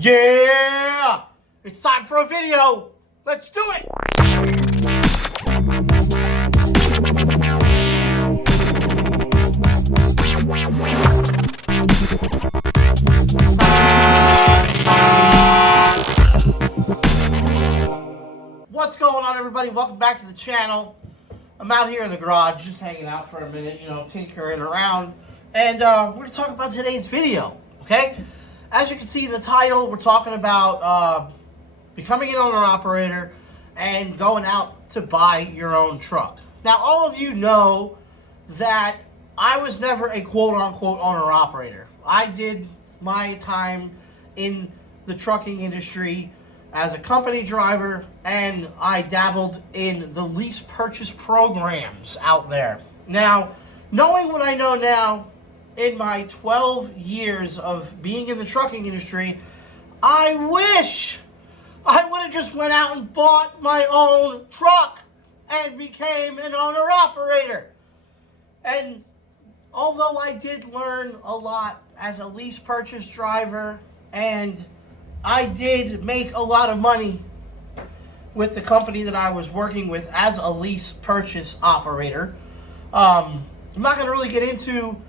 Yeah! It's time for a video. Let's do it! What's going on, everybody? Welcome back to the channel. I'm out here in the garage just hanging out for a minute, tinkering around. And we're going to talk about today's video, okay? As you can see in the title, we're talking about becoming an owner-operator and going out to buy your own truck. Now, all of you know that I was never a quote-unquote owner-operator. I did my time in the trucking industry as a company driver, and I dabbled in the lease purchase programs out there. Now, knowing what I know now, in my 12 years of being in the trucking industry, I wish I would have just went out and bought my own truck and became an owner-operator. And although I did learn a lot as a lease purchase driver, and I did make a lot of money with the company that I was working with as a lease purchase operator, I'm not going to really get into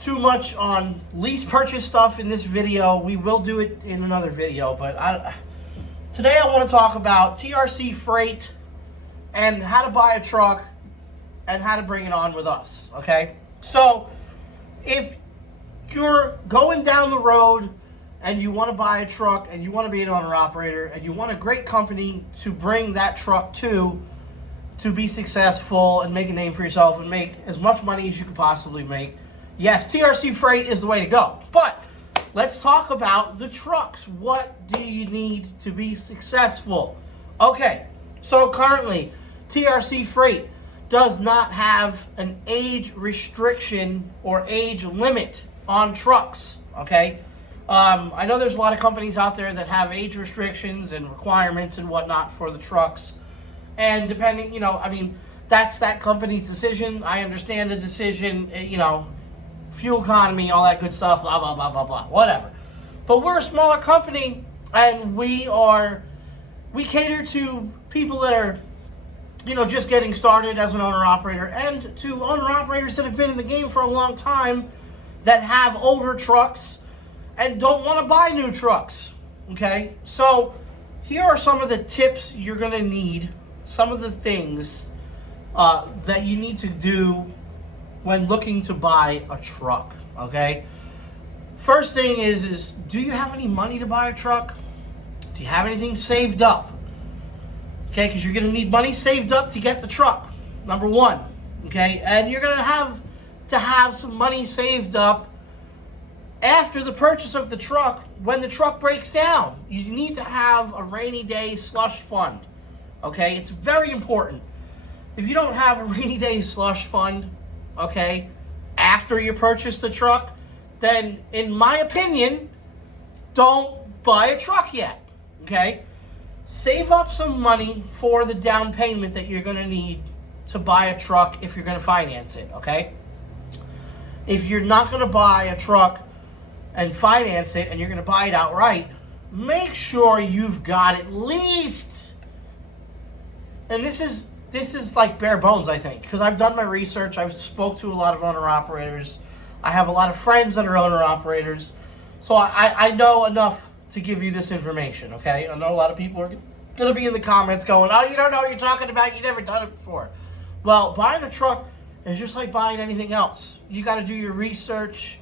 too much on lease purchase stuff in this video. We will do it in another video, but today I want to talk about TRC freight and how to buy a truck and how to bring it on with us, okay? So if you're going down the road and you want to buy a truck and you want to be an owner-operator and you want a great company to bring that truck to be successful and make a name for yourself and make as much money as you could possibly make, yes, TRC Freight is the way to go. But let's talk about the trucks. What do you need to be successful? Okay, so currently, TRC Freight does not have an age restriction or age limit on trucks, okay? I know there's a lot of companies out there that have age restrictions and requirements and whatnot for the trucks. And depending, that's that company's decision. I understand the decision, fuel economy, all that good stuff, blah, blah, blah, blah, blah, whatever. But we're a smaller company, and we cater to people that are, just getting started as an owner-operator, and to owner-operators that have been in the game for a long time that have older trucks and don't want to buy new trucks, okay? So here are some of the tips you're going to need, some of the things that you need to do when looking to buy a truck, okay? First thing is do you have any money to buy a truck? Do you have anything saved up? Okay, because you're going to need money saved up to get the truck, number one, okay? And you're going to have some money saved up after the purchase of the truck when the truck breaks down. You need to have a rainy day slush fund, okay? It's very important. If you don't have a rainy day slush fund, okay, after you purchase the truck, then in my opinion, don't buy a truck yet, okay? Save up some money for the down payment that you're gonna need to buy a truck if you're gonna finance it, okay? If you're not gonna buy a truck and finance it and you're gonna buy it outright, make sure you've got at least, and this is like bare bones, I think, because I've done my research. I've spoke to a lot of owner-operators. I have a lot of friends that are owner-operators. So I know enough to give you this information, okay? I know a lot of people are going to be in the comments going, oh, you don't know what you're talking about. You've never done it before. Well, buying a truck is just like buying anything else. You got to do your research.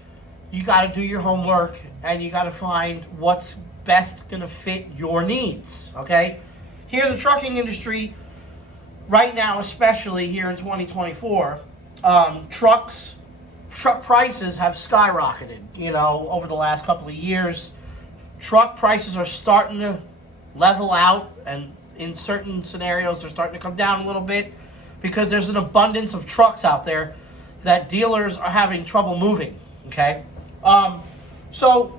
You got to do your homework. And you got to find what's best going to fit your needs, okay? Here in the trucking industry, right now, especially here in 2024, truck prices have skyrocketed, over the last couple of years. Truck prices are starting to level out, and in certain scenarios, they're starting to come down a little bit because there's an abundance of trucks out there that dealers are having trouble moving, okay? So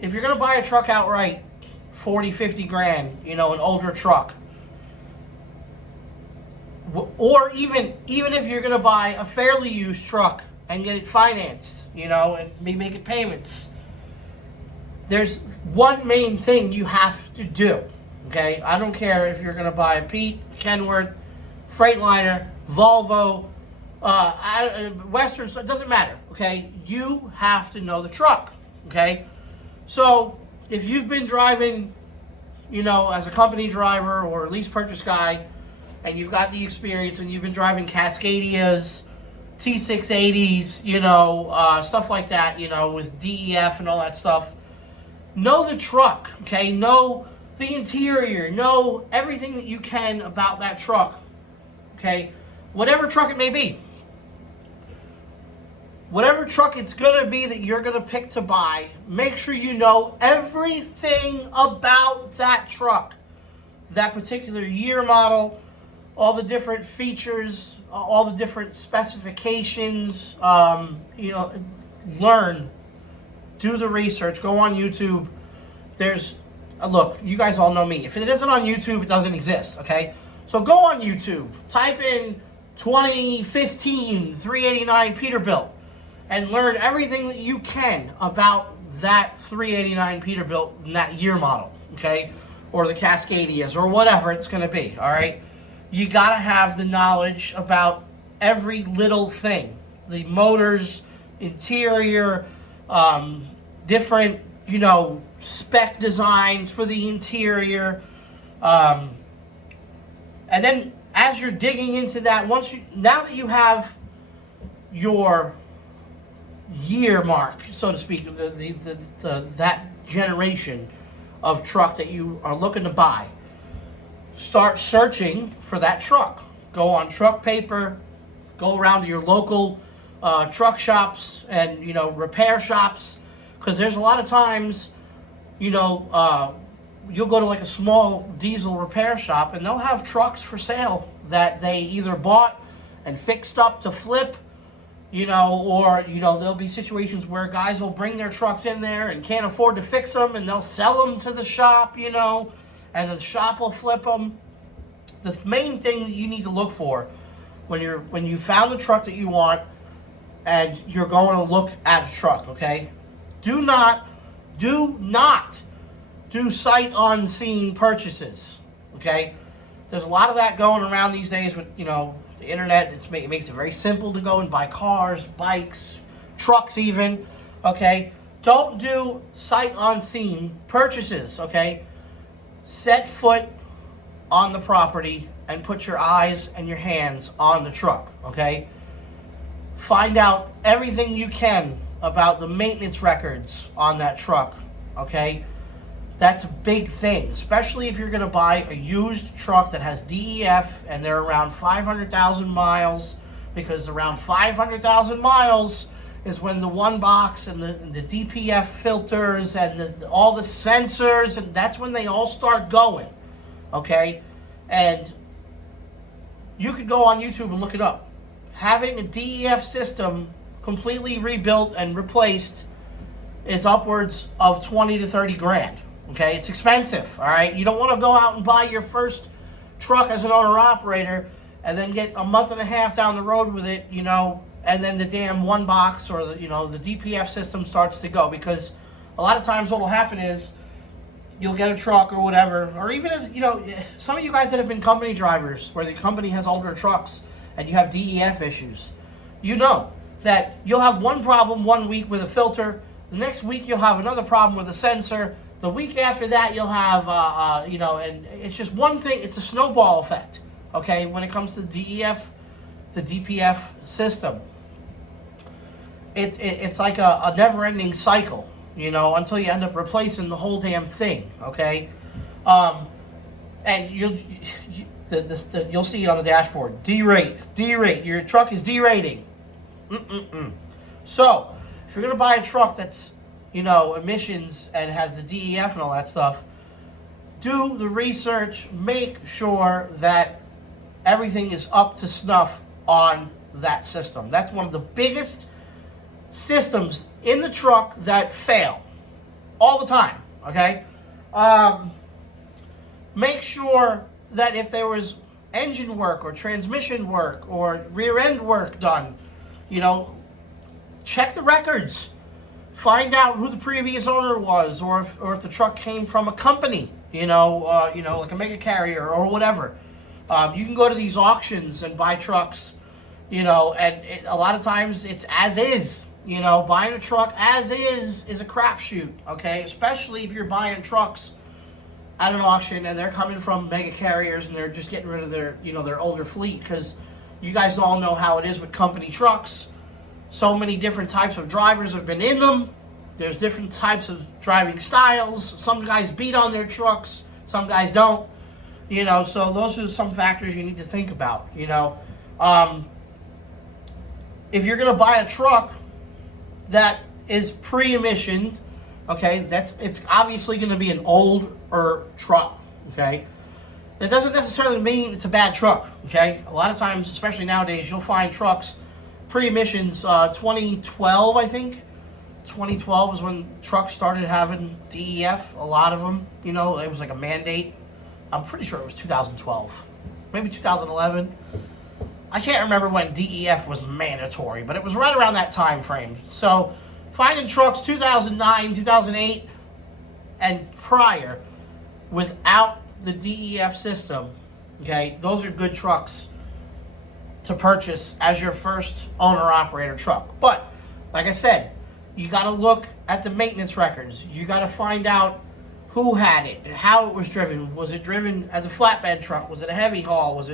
if you're going to buy a truck outright, 40, 50 grand, an older truck, or even if you're going to buy a fairly used truck and get it financed, and be making payments, there's one main thing you have to do, okay? I don't care if you're going to buy a Pete, Kenworth, Freightliner, Volvo, Western, so it doesn't matter, okay? You have to know the truck, okay? So if you've been driving, you know, as a company driver or a lease purchase guy, and you've got the experience and you've been driving Cascadias, T680s, you know, stuff like that, you know, with DEF and all that stuff, know the truck, okay? Know the interior, know everything that you can about that truck, okay? Whatever truck it may be. Whatever truck it's going to be that you're going to pick to buy, make sure you know everything about that truck, that particular year model, all the different features, all the different specifications, you know, learn, do the research, go on YouTube. There's, look, you guys all know me. If it isn't on YouTube, it doesn't exist, okay? So go on YouTube, type in 2015 389 Peterbilt, and learn everything that you can about that 389 Peterbilt in that year model, okay? Or the Cascadias, or whatever it's going to be, all right? You got to have the knowledge about every little thing. The motors, interior, different, you know, spec designs for the interior. And then as you're digging into that, now that you have your year mark, so to speak, that generation of truck that you are looking to buy, start searching for that truck. Go on Truck Paper, go around to your local truck shops and, you know, repair shops, because there's a lot of times, you know, you'll go to like a small diesel repair shop and they'll have trucks for sale that they either bought and fixed up to flip, you know, or, you know, there'll be situations where guys will bring their trucks in there and can't afford to fix them, and they'll sell them to the shop, you know, and the shop will flip them. The main thing that you need to look for when you found the truck that you want and you're going to look at a truck, okay? Do not do sight unseen purchases, okay? There's a lot of that going around these days with, you know, the internet. It makes it very simple to go and buy cars, bikes, trucks even, okay? Don't do sight unseen purchases, okay? Set foot on the property and put your eyes and your hands on the truck, okay? Find out everything you can about the maintenance records on that truck, okay? That's a big thing, especially if you're going to buy a used truck that has DEF and they're around 500,000 miles, because around 500,000 miles is when the one box and the DPF filters and all the sensors, and that's when they all start going, okay? And you could go on YouTube and look it up. Having a DEF system completely rebuilt and replaced is upwards of 20 to 30 grand, okay? It's expensive, all right? You don't want to go out and buy your first truck as an owner-operator and then get a month and a half down the road with it, you know, and then the damn one box or the, you know, the DPF system starts to go, because a lot of times what will happen is you'll get a truck or whatever, or even as, you know, some of you guys that have been company drivers where the company has older trucks and you have DEF issues, you know that you'll have one problem one week with a filter, the next week you'll have another problem with a sensor, the week after that you'll have, you know, and it's just one thing, it's a snowball effect, okay, when it comes to the DEF, the DPF system. It's like a never-ending cycle, you know, until you end up replacing the whole damn thing, okay? And you'll see it on the dashboard. D-rate, your truck is D-rating. So, if you're going to buy a truck that's, you know, emissions and has the DEF and all that stuff, do the research, make sure that everything is up to snuff on that system. That's one of the biggest systems in the truck that fail all the time, okay? Make sure that if there was engine work or transmission work or rear end work done, you know, check the records. Find out who the previous owner was, or if the truck came from a company, like a mega carrier or whatever. You can go to these auctions and buy trucks, and a lot of times it's as is. Buying a truck as is a crapshoot, okay? Especially if you're buying trucks at an auction and they're coming from mega carriers and they're just getting rid of their older fleet, because you guys all know how it is with company trucks. So many different types of drivers have been in them. There's different types of driving styles. Some guys beat on their trucks, some guys don't. So those are some factors you need to think about. If you're going to buy a truck that is pre-emissioned, okay, it's obviously going to be an older truck, okay? That doesn't necessarily mean it's a bad truck, okay? A lot of times, especially nowadays, you'll find trucks pre-emissions. 2012, I think. 2012 is when trucks started having DEF. A lot of them, it was like a mandate. I'm pretty sure it was 2012, maybe 2011. I can't remember when DEF was mandatory, but it was right around that time frame. So finding trucks 2009, 2008, and prior without the DEF system, okay, those are good trucks to purchase as your first owner-operator truck. But, like I said, you got to look at the maintenance records. You got to find out who had it and how it was driven. Was it driven as a flatbed truck? Was it a heavy haul?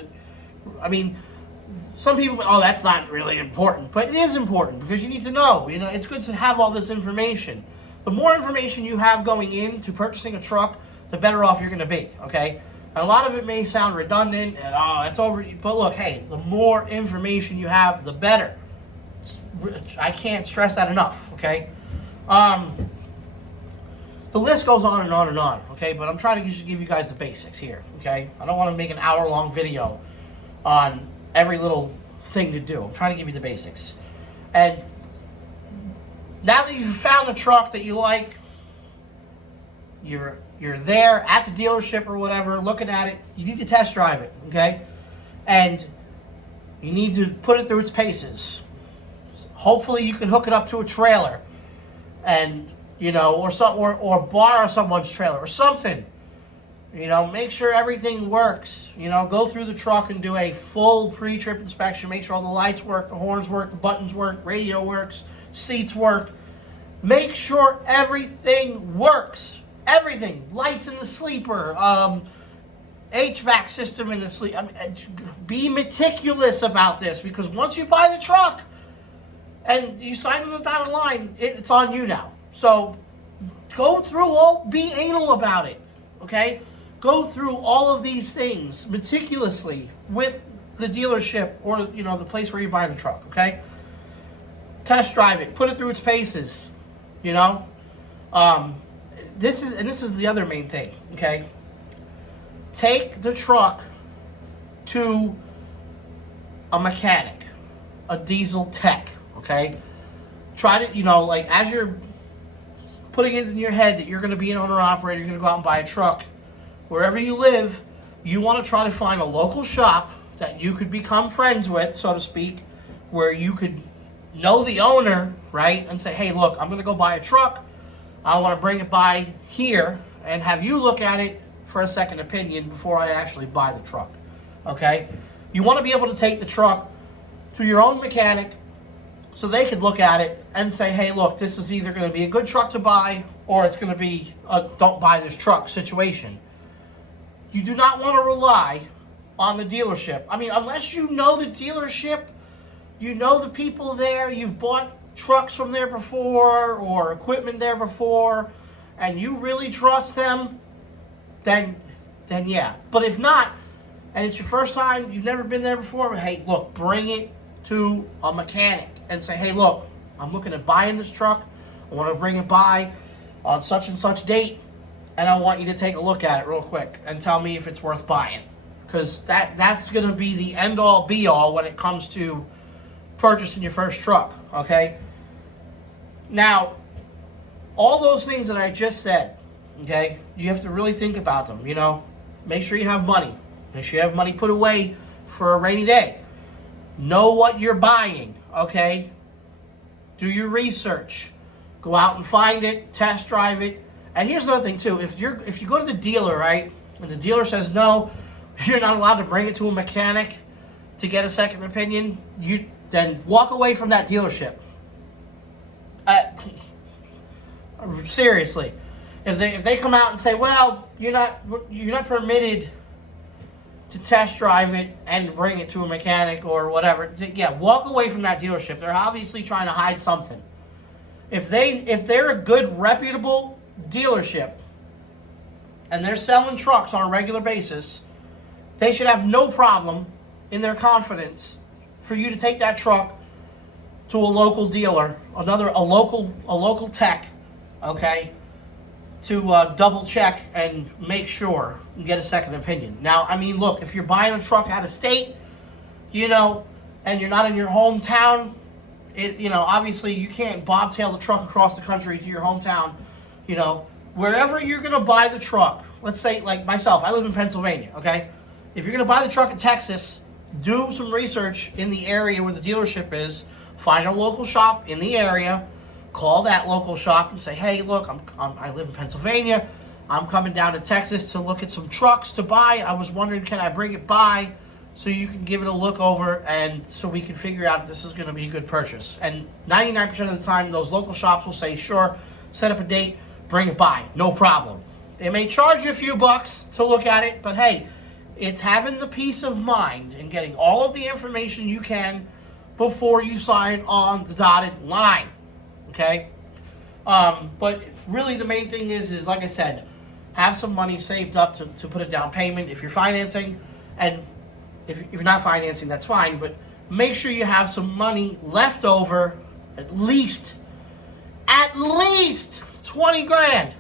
Some people, that's not really important, but it is important because you need to know. It's good to have all this information. The more information you have going into purchasing a truck, the better off you're going to be, okay? And a lot of it may sound redundant and, that's over. But look, hey, the more information you have, the better. I can't stress that enough, okay? The list goes on and on and on, okay? But I'm trying to just give you guys the basics here, okay? I don't want to make an hour-long video on every little thing to do. I'm trying to give you the basics. And now that you've found the truck that you like, you're there at the dealership or whatever, looking at it, you need to test drive it, okay? And you need to put it through its paces. Hopefully you can hook it up to a trailer and, or borrow someone's trailer or something. Make sure everything works. Go through the truck and do a full pre-trip inspection. Make sure all the lights work, the horns work, the buttons work, radio works, seats work. Make sure everything works. Everything. Lights in the sleeper, HVAC system in the sleep. Be meticulous about this, because once you buy the truck and you sign on the dotted line, it's on you now. So go through be anal about it, okay? Go through all of these things meticulously with the dealership or, the place where you buy the truck, okay? Test drive it. Put it through its paces, This is the other main thing, okay? Take the truck to a mechanic, a diesel tech, okay? Try to, as you're putting it in your head that you're going to be an owner-operator, you're going to go out and buy a truck, wherever you live, you want to try to find a local shop that you could become friends with, so to speak, where you could know the owner, right? And say, hey, look, I'm going to go buy a truck. I want to bring it by here and have you look at it for a second opinion before I actually buy the truck, okay? You want to be able to take the truck to your own mechanic so they could look at it and say, hey, look, this is either going to be a good truck to buy or it's going to be a don't buy this truck situation. You do not want to rely on the dealership. Unless you know the dealership, you know the people there, you've bought trucks from there before or equipment there before, and you really trust them, then yeah. But if not, and it's your first time, you've never been there before, hey, look, bring it to a mechanic and say, hey, look, I'm looking at buying this truck. I want to bring it by on such and such date, and I want you to take a look at it real quick and tell me if it's worth buying. Because that's going to be the end-all, be-all when it comes to purchasing your first truck, okay? Now, all those things that I just said, okay, you have to really think about them, Make sure you have money. Make sure you have money put away for a rainy day. Know what you're buying, okay? Do your research. Go out and find it, test drive it. And here's another thing too. If you go to the dealer, right, and the dealer says no, you're not allowed to bring it to a mechanic to get a second opinion, you then walk away from that dealership. Seriously, if they come out and say, well, you're not permitted to test drive it and bring it to a mechanic or whatever, yeah, walk away from that dealership. They're obviously trying to hide something. If they're a good, reputable dealership and they're selling trucks on a regular basis, they should have no problem in their confidence for you to take that truck to a local dealer, a local tech, okay, to double check and make sure and get a second opinion. Now, I mean, look, if you're buying a truck out of state, you know, and you're not in your hometown, obviously you can't bobtail the truck across the country to your hometown. You know, wherever you're going to buy the truck, let's say like myself, I live in Pennsylvania, okay? If you're going to buy the truck in Texas, do some research in the area where the dealership is, find a local shop in the area, call that local shop and say, hey, look, I live in Pennsylvania. I'm coming down to Texas to look at some trucks to buy. I was wondering, can I bring it by so you can give it a look over and so we can figure out if this is going to be a good purchase. And 99% of the time, those local shops will say, sure, set up a date, bring it by, no problem. They may charge you a few bucks to look at it, but hey, it's having the peace of mind and getting all of the information you can before you sign on the dotted line, okay? But really the main thing is like I said, have some money saved up to put a down payment if you're financing, and if you're not financing, that's fine, but make sure you have some money left over, at least 20 grand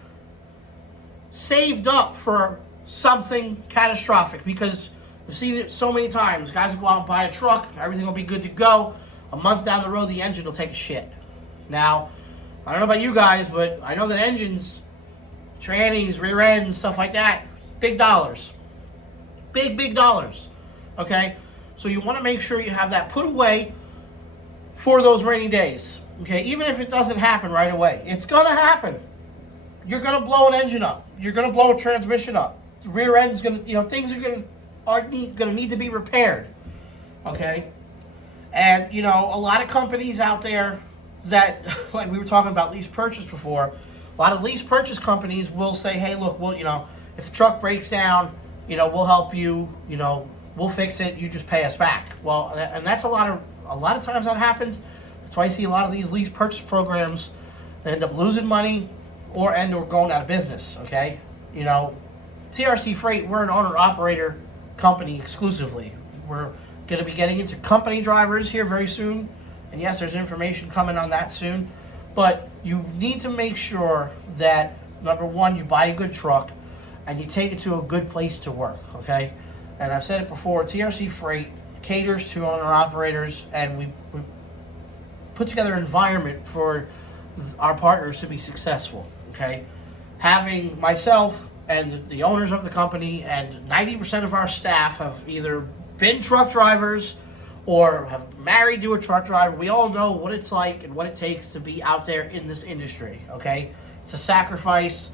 saved up for something catastrophic, because we've seen it so many times. Guys will go out and buy a truck, everything will be good to go. A month down the road, the engine will take a shit. Now, I don't know about you guys, but I know that engines, trannies, rear ends, stuff like that, big dollars. Big dollars. Okay? So you want to make sure you have that put away for those rainy days. Okay? Even if it doesn't happen right away. It's going to happen. You're going to blow an engine up. You're going to blow a transmission up. The rear end's going to, things are going to need to be repaired. Okay? And, a lot of companies out there that, like we were talking about lease purchase before, a lot of lease purchase companies will say, hey, look, well, if the truck breaks down, we'll help you, we'll fix it, you just pay us back. Well, and that's a lot of times that happens. That's why you see a lot of these lease purchase programs that end up losing money or going out of business, okay? TRC Freight, we're an owner-operator company exclusively. We're going to be getting into company drivers here very soon. And yes, there's information coming on that soon. But you need to make sure that, number one, you buy a good truck and you take it to a good place to work, okay? And I've said it before, TRC Freight caters to owner-operators, and we put together an environment for our partners to be successful, okay? Having myself and the owners of the company and 90% of our staff have either been truck drivers or have married to a truck driver. We all know what it's like and what it takes to be out there in this industry, okay? It's a sacrifice,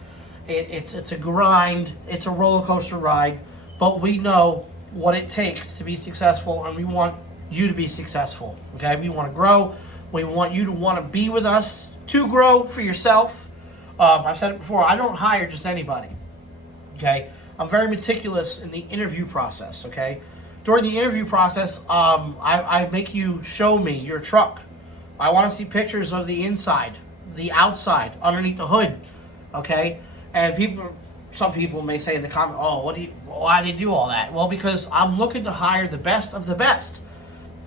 it's a grind, it's a roller coaster ride, but we know what it takes to be successful, and we want you to be successful, okay? We want to grow. We want you to want to be with us to grow for yourself. I've said it before, I don't hire just anybody, okay? I'm very meticulous in the interview process, okay? During the interview process, I make you show me your truck. I want to see pictures of the inside, the outside, underneath the hood, okay? And some people may say in the comment, oh, why do you do all that? Well, because I'm looking to hire the best of the best.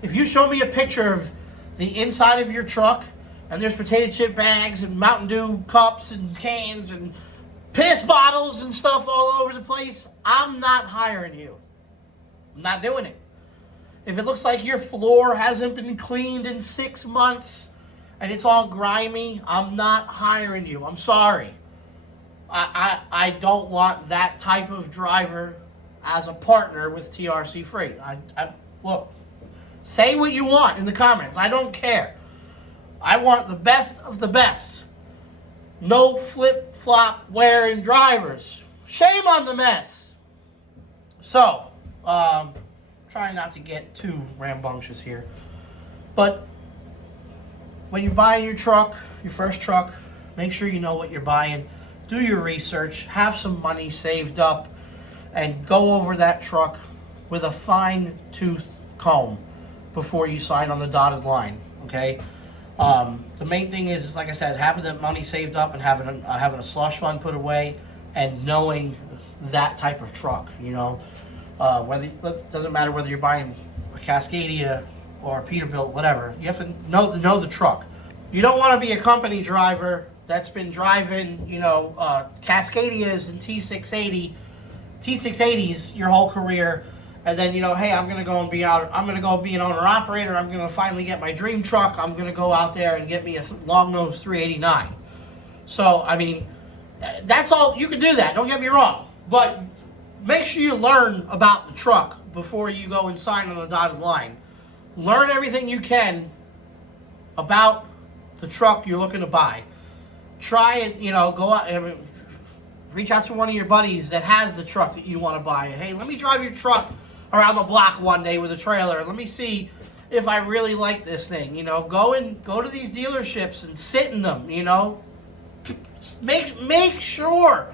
If you show me a picture of the inside of your truck, and there's potato chip bags and Mountain Dew cups and cans and piss bottles and stuff all over the place, I'm not hiring you. I'm not doing it. If it looks like your floor hasn't been cleaned in 6 months and it's all grimy, I'm not hiring you. I'm sorry. I don't want that type of driver as a partner with TRC Freight. Look, say what you want in the comments. I don't care. I want the best of the best. no flip-flop wearing drivers. Shame on the mess. So, trying not to get too rambunctious here, but when you're buying your truck, your first truck, make sure you know what you're buying. Do your research, have some money saved up, and go over that truck with a fine-tooth comb before you sign on the dotted line, okay? The main thing is, like I said, having that money saved up and having a slush fund put away, and knowing that type of truck, you know. It doesn't matter whether you're buying a Cascadia or a Peterbilt, whatever. You have to know the truck. You don't want to be a company driver that's been driving, you know, Cascadias and T680s your whole career, and then, you know, hey, I'm gonna go be an owner operator. I'm gonna finally get my dream truck. I'm gonna go out there and get me a long nose 389. So I mean, that's all you can do. That, don't get me wrong, but make sure you learn about the truck before you go and sign on the dotted line. Learn everything you can about the truck you're looking to buy. Try and, you know, go out and reach out to one of your buddies that has the truck that you want to buy. Hey, let me drive your truck around the block one day with a trailer. Let me see if I really like this thing. You know, go to these dealerships and sit in them. You know, make sure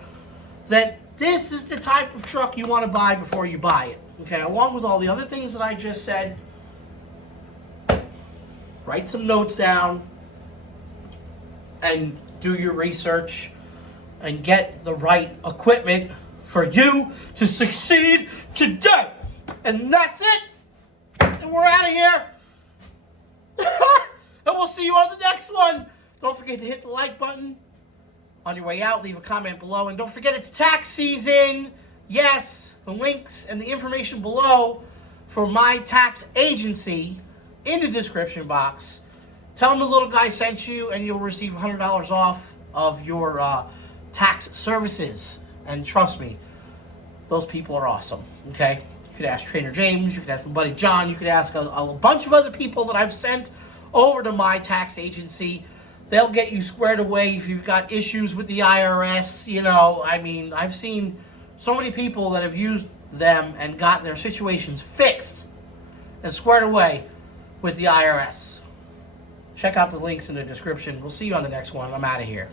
that this is the type of truck you want to buy before you buy it. Okay, along with all the other things that I just said, write some notes down and do your research and get the right equipment for you to succeed today. And that's it. And we're out of here. And we'll see you on the next one. Don't forget to hit the like button. On your way out, leave a comment below. And don't forget, it's tax season. Yes, the links and the information below for my tax agency in the description box. Tell them the little guy sent you, and you'll receive $100 off of your tax services. And trust me, those people are awesome, okay? You could ask Trainer James, you could ask my buddy John, you could ask a bunch of other people that I've sent over to my tax agency. They'll get you squared away if you've got issues with the IRS. You know, I mean, I've seen so many people that have used them and got their situations fixed and squared away with the IRS. Check out the links in the description. We'll see you on the next one. I'm out of here.